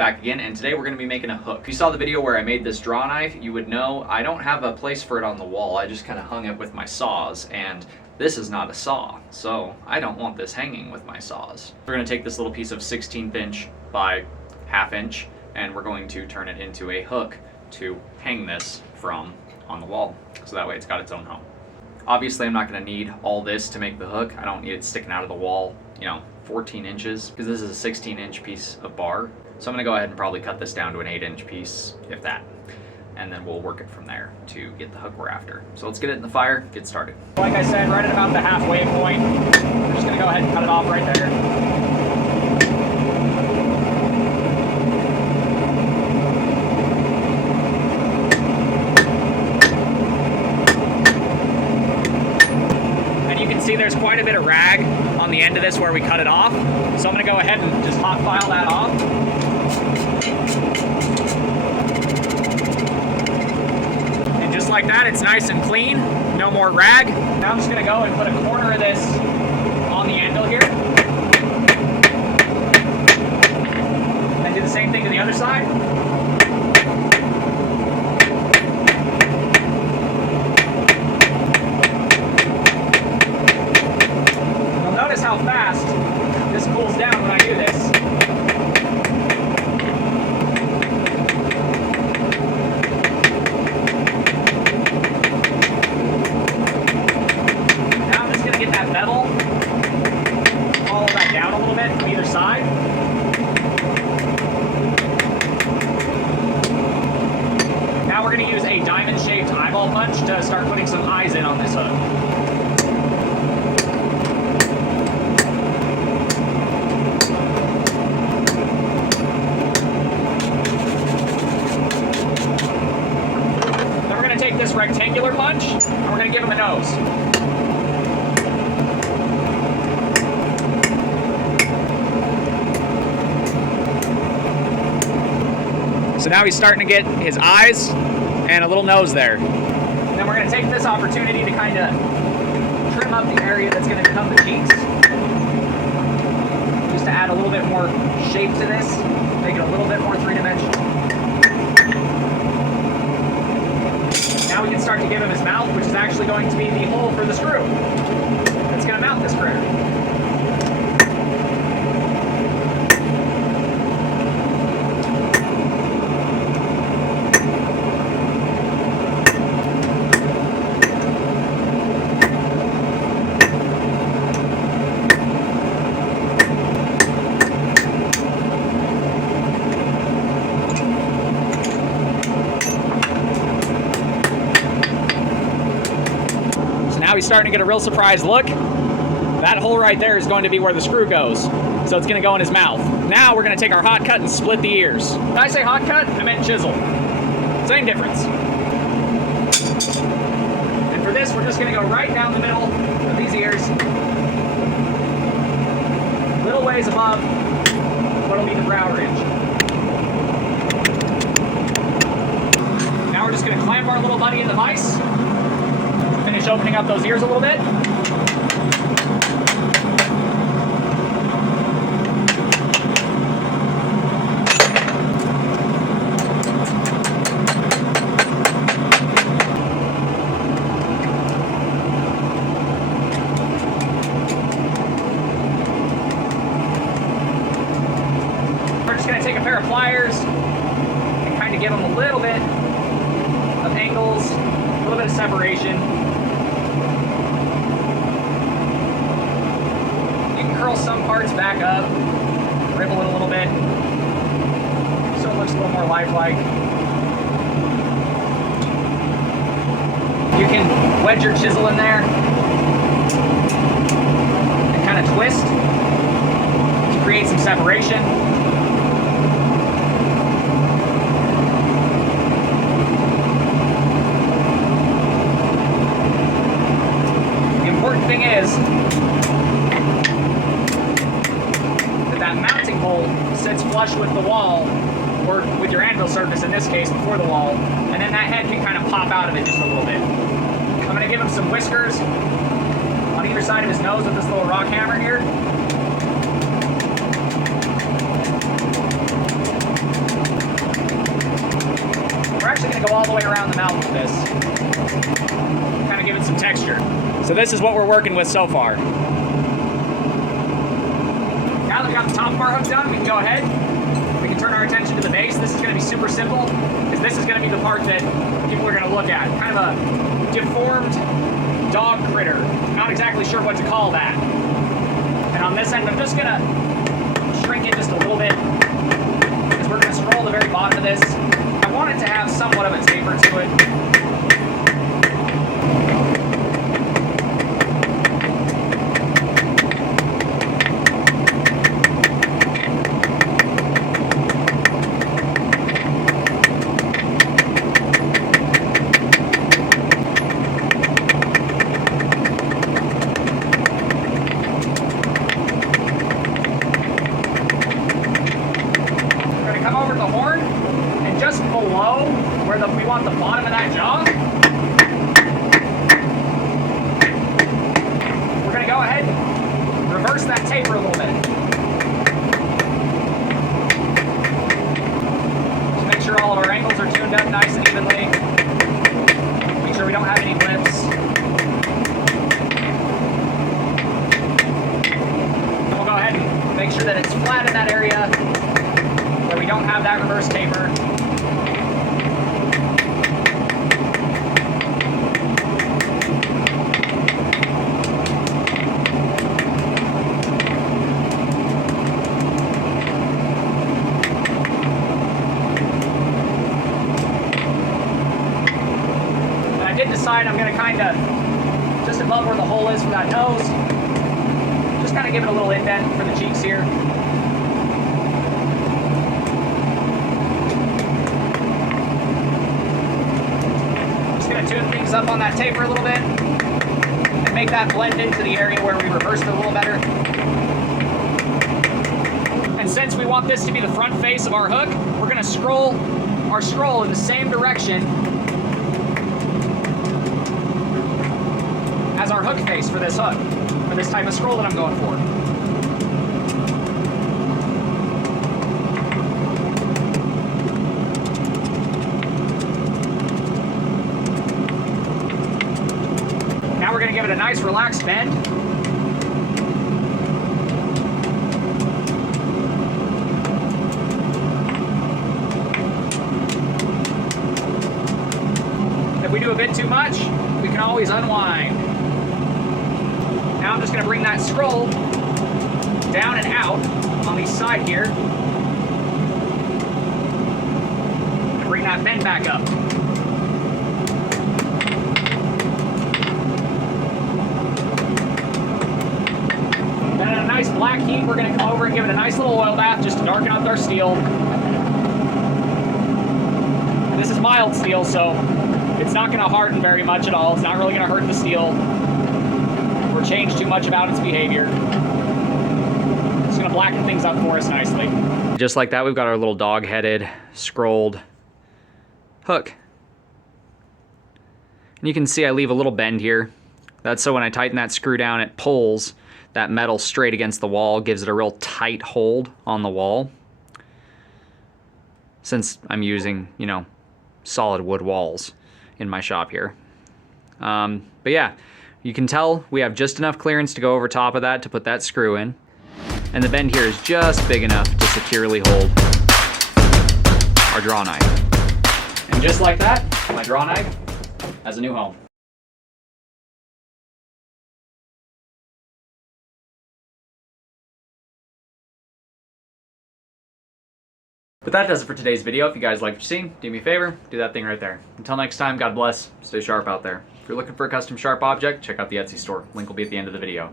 Back again, and today we're going to be making a hook. If you saw the video where I made this draw knife, you would know I don't have a place for it on the wall. I just kind of hung it with my saws, and this is not a saw, so I don't want this hanging with my saws. We're going to take this little piece of 16th inch by 1/2 inch, and we're going to turn it into a hook to hang this from on the wall, so that way it's got its own home. Obviously, I'm not going to need all this to make the hook. I don't need it sticking out of the wall, 14 inches, because this is a 16-inch piece of bar. So I'm going to go ahead and probably cut this down to an 8-inch piece, if that, and then we'll work it from there to get the hook we're after. So let's get it in the fire, get started. Like I said, right at about the halfway point, we're just going to go ahead and cut it off right there. And you can see there's quite a bit of rag on the end of this where we cut it off. So I'm going to go ahead and just hot file that off. And just like that, it's nice and clean, no more rag. Now I'm just going to go and put a corner of this on the anvil here. And do the same thing to the other side. You'll notice how fast this cools down when I do this. Now I'm just going to get that bevel, follow that down a little bit from either side. Now we're going to use a diamond-shaped eyeball punch to start putting some eyes in on this hook. This rectangular punch, and we're going to give him a nose. So now he's starting to get his eyes and a little nose there. And then we're going to take this opportunity to kind of trim up the area that's going to become the cheeks, just to add a little bit more shape to this, make it a little bit more three-dimensional. Now we can start to give him his mouth, which is actually going to be the hole for the screw. It's going to mount this critter. Now he's starting to get a real surprised look. That hole right there is going to be where the screw goes. So it's going to go in his mouth. Now we're going to take our hot cut and split the ears. When I say hot cut, I meant chisel. Same difference. And for this, we're just going to go right down the middle of these ears. Little ways above what'll be the brow ridge. Now we're just going to clamp our little buddy in the vise. Finish opening up those ears a little bit. We're just going to take a pair of pliers and kind of give them a little bit of angles, a little bit of separation. Curl some parts back up, ribble it a little bit, so it looks a little more lifelike. You can wedge your chisel in there and kind of twist to create some separation. The important thing is that mounting hole sits flush with the wall, or with your anvil surface in this case, before the wall, and then that head can kind of pop out of it just a little bit. I'm going to give him some whiskers on either side of his nose with this little rock hammer here. all the way around the mouth of this. Kind of give it some texture. So this is what we're working with so far. Now that we got the top of our hook done, we can go ahead. We can turn our attention to the base. This is going to be super simple, because this is going to be the part that people are going to look at. Kind of a deformed dog critter. Not exactly sure what to call that. And on this end, I'm just going to shrink it just a little bit, because we're going to scroll the very bottom of this. I want it to have somewhat of a taper to it. Below where we want the bottom of that jaw, we're going to go ahead and reverse that taper a little bit. Just make sure all of our angles are tuned up nice and evenly. Make sure we don't have any lips. And we'll go ahead and make sure that it's flat in that area where we don't have that reverse taper. I'm going to kind of, just above where the hole is for that nose, just kind of give it a little indent for the cheeks here. Just going to tune things up on that taper a little bit and make that blend into the area where we reversed it a little better. And since we want this to be the front face of our hook, we're going to scroll our scroll in the same direction as our hook face for this hook, for this type of scroll that I'm going for. Now we're going to give it a nice relaxed bend. If we do a bit too much, we can always unwind. Now I'm just going to bring that scroll down and out on the side here. And bring that bend back up. Then at a nice black heat, we're going to come over and give it a nice little oil bath just to darken up our steel. And this is mild steel, so it's not going to harden very much at all. It's not really going to hurt the steel or change too much about its behavior. It's going to blacken things up for us nicely. Just like that, we've got our little dog-headed, scrolled hook. And you can see I leave a little bend here. That's so when I tighten that screw down, it pulls that metal straight against the wall, gives it a real tight hold on the wall. Since I'm using, you know, solid wood walls in my shop here. But yeah, you can tell we have just enough clearance to go over top of that to put that screw in. And the bend here is just big enough to securely hold our draw knife. And just like that, my draw knife has a new home. But that does it for today's video. If you guys liked what you've seen, do me a favor, do that thing right there. Until next time, God bless, stay sharp out there. If you're looking for a custom sharp object, check out the Etsy store. Link will be at the end of the video.